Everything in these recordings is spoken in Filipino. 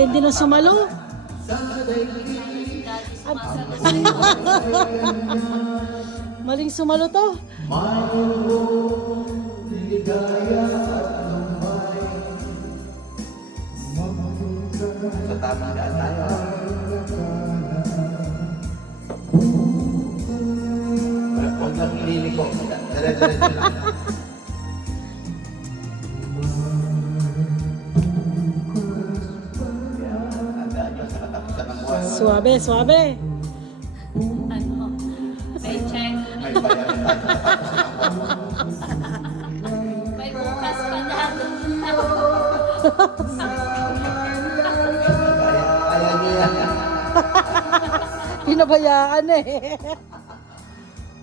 tindi ng sumalo. Maling sumalo to. Sa tamang daan tayo. Huwag lang ililiko. Dire-diretso lang. Tandaan nyo sa katapusan ng buwan. Suabe, suabe. Ano? May check. May bayaran tayo sa katapusan ng buwan. May bukas pa na. Kaya nyo yan. Pinabayaan eh.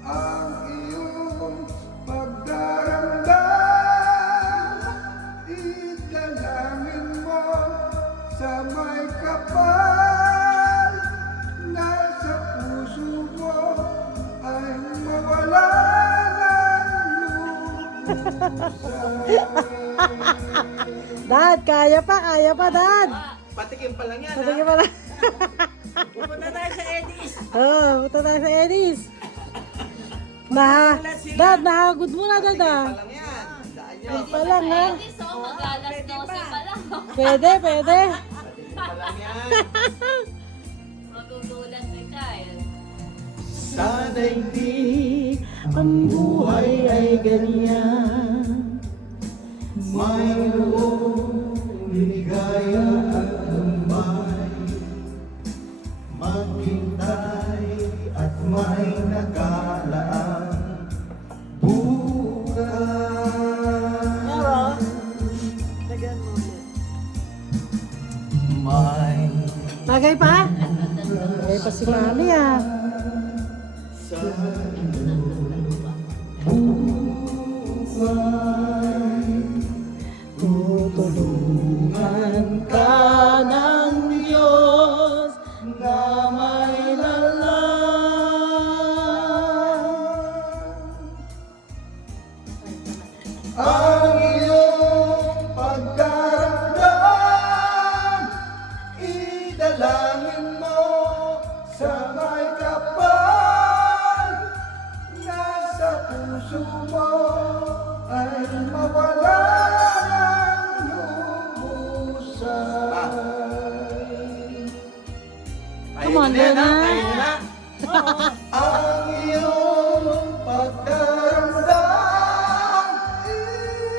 Ang iyong pagdaramdam, idalangin mo sa may kapal. Nasa puso mo ay mawala ng lubusan. Dad, kaya pa, Dad. Patikim pa lang yan, Sabi ha? pa na. Pupunta tayo sa Edis. Oh, punta tayo sa Edis. Dad, nahagod mo na, Dad. Pa lang yan. Daan nyo. Ay, pa lang, ha? Pwede, so mag-alas 12 pa lang. Pwede, pwede. Patikim pa lang yan. Magugulat kita eh. Sana'y di Ang buhay ay ganyan. mayroong ligaya at lumbay. Maghintay at may nakalaang bukas. May Bagay pa? Bagay pa si Mami, ah. Tutulungan ka ng Diyos na may lalang. Ang iyong pagdaramdam, idalangin mo sa may kapal. Nasa puso mo ay mawala ng lubusan. Come on, Lena. Ang iyong pagdaramdam,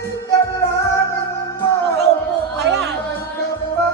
idalangin mo Makaupo ka yan. sa kapal.